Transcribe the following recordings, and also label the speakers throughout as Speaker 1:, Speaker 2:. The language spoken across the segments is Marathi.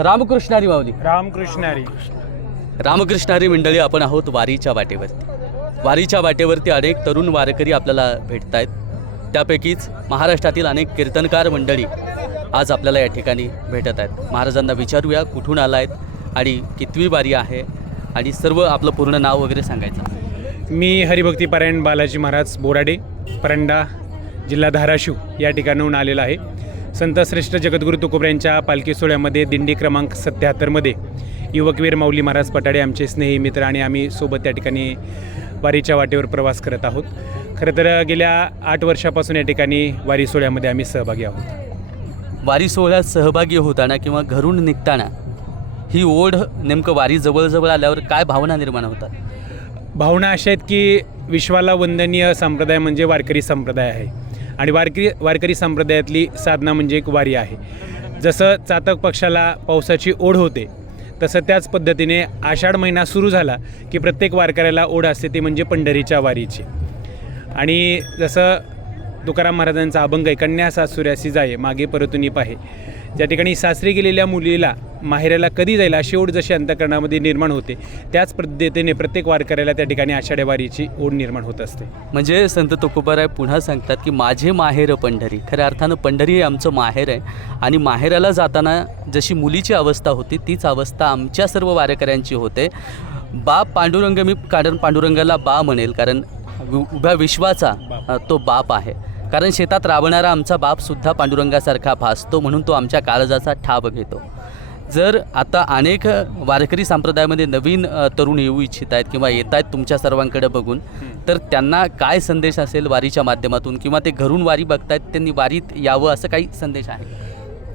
Speaker 1: रामकृष्णारी माऊली
Speaker 2: रामकृष्णारी
Speaker 1: रामकृष्णारी मंडळी आपण आहोत वारीच्या वाटेवरती. वारीच्या वाटेवरती अनेक तरुण वारकरी आपल्याला भेटत आहेत त्यापैकीच महाराष्ट्रातील अनेक कीर्तनकार मंडळी आज आपल्याला या ठिकाणी भेटत आहेत. महाराजांना विचारूया कुठून आला आहेत आणि कितवी वारी आहे आणि सर्व आपलं पूर्ण नाव वगैरे सांगायचं.
Speaker 2: मी हरिभक्तीपारायण बालाजी महाराज बोराडे परंडा जिल्हा धाराशिव या ठिकाणाहून आलेला आहे. संत श्रेष्ठ जगद्गुरू तुकोबऱ्यांच्या पालखी सोहळ्यामध्ये दिंडी क्रमांक सत्याहत्तरमध्ये युवकवीर माऊली महाराज पटाडे आमचे स्नेही मित्र आणि आम्ही सोबत त्या ठिकाणी वारीच्या वाटेवर प्रवास करत आहोत. खरं तर गेल्या आठ वर्षापासून या ठिकाणी वारी सोहळ्यामध्ये आम्ही सहभागी आहोत.
Speaker 1: वारी सोहळ्यात सहभागी होताना किंवा घरून निघताना ही ओढ नेमकं वारी जवळजवळ आल्यावर काय भावना निर्माण होतात?
Speaker 2: भावना अशा आहेत की विश्वाला वंदनीय संप्रदाय म्हणजे वारकरी संप्रदाय आहे. आणि वारकरी वारकरी संप्रदायातली साधना म्हणजे एक वारी आहे. जसं चातक पक्षाला पावसाची ओढ होते तसं त्याच पद्धतीने आषाढ महिना सुरू झाला की प्रत्येक वारकऱ्याला ओढ असते ती म्हणजे पंढरीच्या वारीची. आणि जसं तुकाराम महाराजांचा अभंग आहे कन्या सासुऱ्यासी जाये मागे परतुनी पाहे. ज्या ठिकाणी सासरी गेलेल्या मुलीला माहेराला कधी जाईल अशी ओढ जशी अंतकरणामध्ये निर्माण होते त्याच पद्धतीने प्रत्येक वारकऱ्याला त्या ठिकाणी आषाढ्या वारीची ओढ निर्माण होत असते.
Speaker 1: म्हणजे संत तुकोबाराय पुन्हा सांगतात की माझे माहेर पंढरी. खऱ्या अर्थानं पंढरी हे आमचं माहेर आहे. आणि माहेराला जाताना जशी मुलीची अवस्था होती तीच अवस्था आमच्या सर्व वारकऱ्यांची होते. बाप पांडुरंग मी कारण पांडुरंगाला बा म्हणेल कारण उभ्या विश्वाचा तो बाप आहे. कारण शेतात राबणारा आमचा बापसुद्धा पांडुरंगासारखा भासतो म्हणून तो आमच्या काळजाचा ठाव घेतो. जर आता अनेक वारकरी संप्रदायामध्ये नवीन तरुण येऊ इच्छित आहेत किंवा येत आहेत तुमच्या सर्वांकडे बघून तर त्यांना काय संदेश असेल वारीच्या माध्यमातून किंवा ते घरून वारी बघतायत त्यांनी वारीत यावं असं काही संदेश आहे?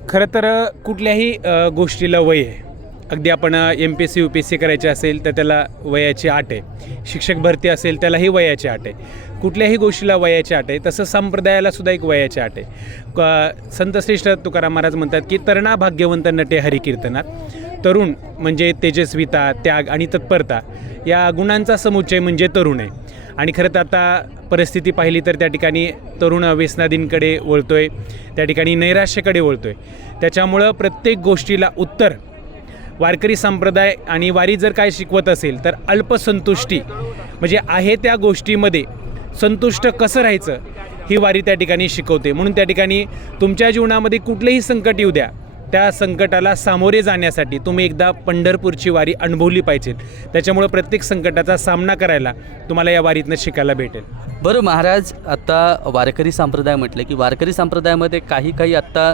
Speaker 2: खरं तर कुठल्याही गोष्टीला वय आहे. अगदी आपण M P S C U P S C करायची असेल तर त्याला वयाची आट आहे. शिक्षक भरती असेल त्यालाही वयाची आट आहे. कुठल्याही गोष्टीला वयाची आट आहे. तसं संप्रदायाला सुद्धा एक वयाची आट आहे. क संत श्रेष्ठ तुकाराम महाराज म्हणतात की तरणा भाग्यवंत नटे हरिकीर्तनात तरुण म्हणजे तेजस्विता त्याग आणि तत्परता या गुणांचा समुच्चय म्हणजे तरुण आहे. आणि खरं तर आता परिस्थिती पाहिली तर त्या ठिकाणी तरुण व्यसनादींकडे आहे त्या ठिकाणी नैराश्याकडे आहे त्याच्यामुळं प्रत्येक गोष्टीला उत्तर वारकरी संप्रदाय आणि वारी जर काय शिकवत असेल तर अल्पसंतुष्टी म्हणजे आहे त्या गोष्टीमध्ये संतुष्ट कसं राहायचं ही वारी त्या ठिकाणी शिकवते. म्हणून त्या ठिकाणी तुमच्या जीवनामध्ये कुठलेही संकट येऊ द्या. त्या संकटाला सामोरे जाण्यासाठी तुम्ही एकदा पंढरपूरची वारी अनुभवली पाहिजे त्याच्यामुळं प्रत्येक संकटाचा सामना करायला तुम्हाला या वारीतनं शिकायला भेटेल.
Speaker 1: बरं महाराज आता वारकरी संप्रदाय म्हटलं की वारकरी संप्रदायामध्ये काही काही आत्ता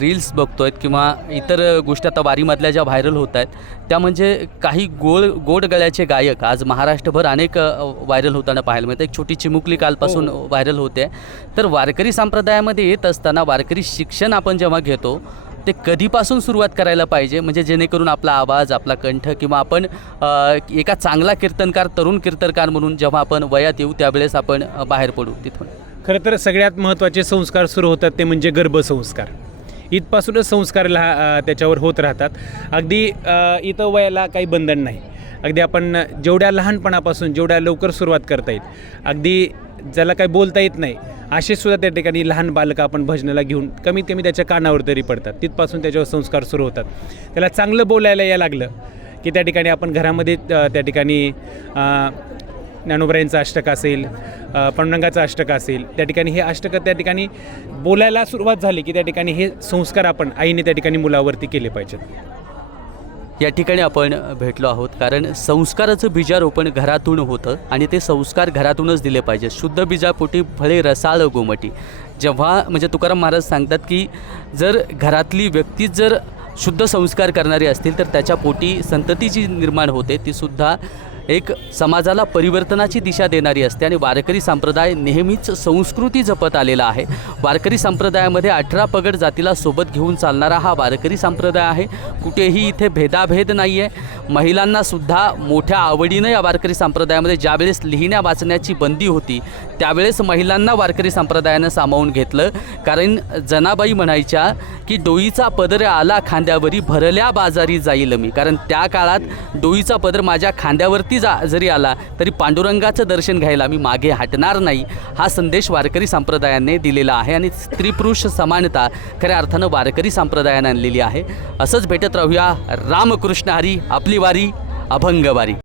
Speaker 1: रील्स बघतोय किंवा इतर गोष्टी आता वारीमधल्या ज्या व्हायरल होत आहेत त्या म्हणजे काही गोड गोड गळ्याचे गायक आज महाराष्ट्रभर अनेक व्हायरल होताना पाहायला मिळतं. एक छोटी चिमुकली कालपासून
Speaker 2: हो.
Speaker 1: व्हायरल होते. तर वारकरी संप्रदायामध्ये येत असताना वारकरी शिक्षण आपण जेव्हा घेतो ते कधीपासून सुरुवात करायला पाहिजे? म्हणजे जेणेकरून आपला आवाज आपला कंठ किंवा आपण एका चांगला कीर्तनकार तरुण कीर्तनकार म्हणून जेव्हा आपण वयात येऊ त्यावेळेस आपण बाहेर पडू तिथून.
Speaker 2: खरं तर सगळ्यात महत्त्वाचे संस्कार सुरू होतात ते म्हणजे गर्भसंस्कार इथपासूनच संस्कार लहा त्याच्यावर होत राहतात. अगदी इथं वयाला काही बंधन नाही. अगदी आपण जेवढ्या लहानपणापासून जेवढ्या लवकर सुरुवात करता येईल. अगदी ज्याला काही बोलता येत नाही असे सुद्धा त्या ठिकाणी लहान बालकं आपण भजनाला घेऊन कमीत कमी त्याच्या कानावर तरी पडतात. तिथपासून त्याच्यावर संस्कार सुरू होतात. त्याला चांगलं बोलायला या लागलं की त्या ठिकाणी आपण घरामध्ये त्या ठिकाणी अ, ज्ञानोबरायांचं अष्टक असेल अ, पांडुरंगाचं अष्टक असेल त्या ठिकाणी हे अष्टक त्या ठिकाणी बोलायला सुरुवात झाली की त्या ठिकाणी हे संस्कार आपण आईने त्या ठिकाणी मुलावरती केले पाहिजेत.
Speaker 1: या ठिकाणी आपण भेटलो आहोत कारण संस्काराचं बीजारोपण घरातून होतं आणि ते संस्कार घरातूनच दिले पाहिजे शुद्ध बीजापोटी फळे रसाळ गोमटी. जेव्हा म्हणजे तुकाराम महाराज सांगतात की जर घरातली व्यक्ती जर शुद्ध संस्कार करणारी असतील तर त्याच्या पोटी संतती जी निर्माण होते ती सुद्धा एक समाजाला परिवर्तनाची दिशा देणारी असते आणि वारकरी संप्रदाय नेहमीच संस्कृती जपत आलेला आहे. वारकरी संप्रदायामध्ये अठरा पगड जातीला सोबत घेऊन चालणारा हा वारकरी संप्रदाय आहे. कुठेही इथे भेदाभेद नाही आहे महिलांनासुद्धा मोठ्या आवडीनं या वारकरी संप्रदायामध्ये ज्यावेळेस लिहिण्या वाचण्याची बंदी होती त्यावेळेस महिलांना वारकरी संप्रदायानं सामावून घेतलं. कारण जनाबाई म्हणायच्या की डोईचा पदर आला खांद्यावरी भरल्या बाजारी जाईल मी. कारण त्या काळात डोईचा पदर माझ्या खांद्यावरती किती जा जरी आला तरी पांडुरंगाचं दर्शन घ्यायला मी मागे हटणार नाही. हा संदेश वारकरी संप्रदायाने दिलेला आहे आणि स्त्री पुरुष समानता खऱ्या अर्थानं वारकरी संप्रदायाने आणलेली आहे. असंच भेटत राहूया. रामकृष्ण हरी आपली वारी अभंगवारी